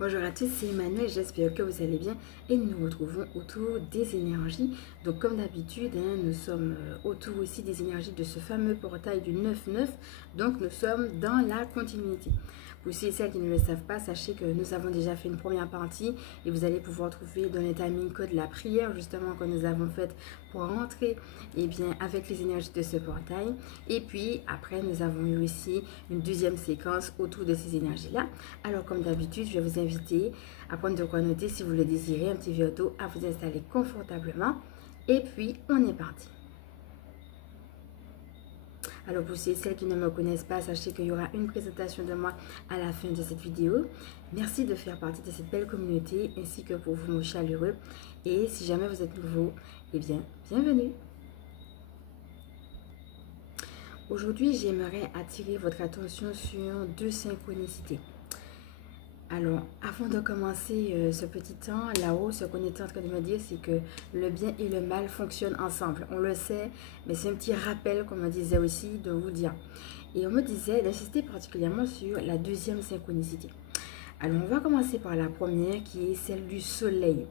Bonjour à tous, c'est Emmanuel, j'espère que vous allez bien et nous nous retrouvons autour des énergies. Donc comme d'habitude, nous sommes autour aussi des énergies de ce fameux portail du 9-9, donc nous sommes dans la continuité. Pour ceux et celles qui ne le savent pas, sachez que nous avons déjà fait une première partie et vous allez pouvoir trouver dans les timing codes la prière justement que nous avons faite pour rentrer avec les énergies de ce portail. Et puis après, nous avons eu aussi une deuxième séquence autour de ces énergies-là. Alors comme d'habitude, je vais vous inviter à prendre de quoi noter si vous le désirez, un petit verre d'eau, à vous installer confortablement. Et puis, on est parti. Alors pour ceux et celles qui ne me connaissent pas, sachez qu'il y aura une présentation de moi à la fin de cette vidéo. Merci de faire partie de cette belle communauté ainsi que pour vos mots chaleureux. Et si jamais vous êtes nouveau, eh bien, bienvenue. Aujourd'hui, j'aimerais attirer votre attention sur deux synchronicités. Alors, avant de commencer ce petit temps, là-haut, ce qu'on était en train de me dire, c'est que le bien et le mal fonctionnent ensemble. On le sait, mais c'est un petit rappel qu'on me disait aussi de vous dire. Et on me disait d'insister particulièrement sur la deuxième synchronicité. Alors, on va commencer par la première qui est celle du soleil.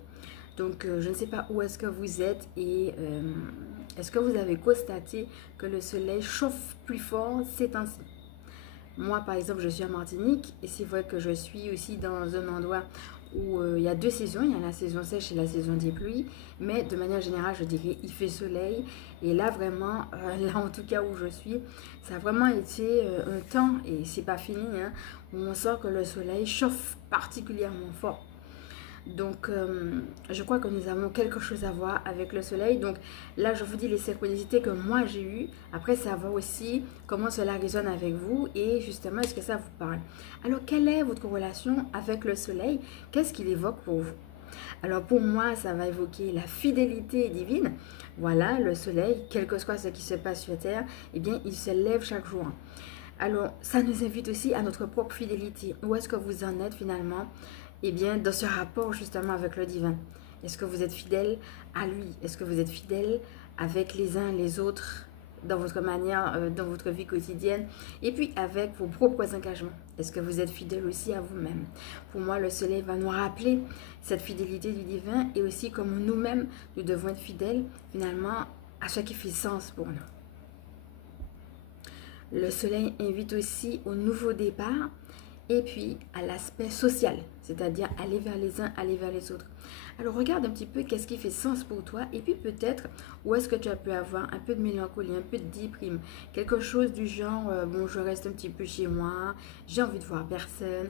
Donc, je ne sais pas où est-ce que vous êtes et est-ce que vous avez constaté que le soleil chauffe plus fort ces temps-ci? Moi, par exemple, je suis en Martinique et c'est vrai que je suis aussi dans un endroit où il y a deux saisons. Il y a la saison sèche et la saison des pluies. Mais de manière générale, je dirais, il fait soleil. Et là, vraiment, là en tout cas où je suis, ça a vraiment été un temps, et c'est pas fini, hein, où on sent que le soleil chauffe particulièrement fort. Donc, je crois que nous avons quelque chose à voir avec le soleil. Donc, là, je vous dis les synchronicités que moi j'ai eues. Après, savoir aussi comment cela résonne avec vous et justement, est-ce que ça vous parle. Alors, quelle est votre relation avec le soleil? Qu'est-ce qu'il évoque pour vous? Alors, pour moi, ça va évoquer la fidélité divine. Voilà, le soleil, quel que soit ce qui se passe sur Terre, eh bien, il se lève chaque jour. Alors, ça nous invite aussi à notre propre fidélité. Où est-ce que vous en êtes finalement? Eh bien, dans ce rapport justement avec le divin. Est-ce que vous êtes fidèle à lui? Est-ce que vous êtes fidèle avec les uns les autres dans votre manière, dans votre vie quotidienne et puis avec vos propres engagements? Est-ce que vous êtes fidèle aussi à vous-même? Pour moi, le soleil va nous rappeler cette fidélité du divin et aussi comme nous-mêmes, nous devons être fidèles finalement à ce qui fait sens pour nous. Le soleil invite aussi au nouveau départ et puis à l'aspect social, c'est-à-dire aller vers les uns, aller vers les autres. Alors regarde un petit peu qu'est-ce qui fait sens pour toi et puis peut-être où est-ce que tu as pu avoir un peu de mélancolie, un peu de déprime, quelque chose du genre bon je reste un petit peu chez moi, j'ai envie de voir personne,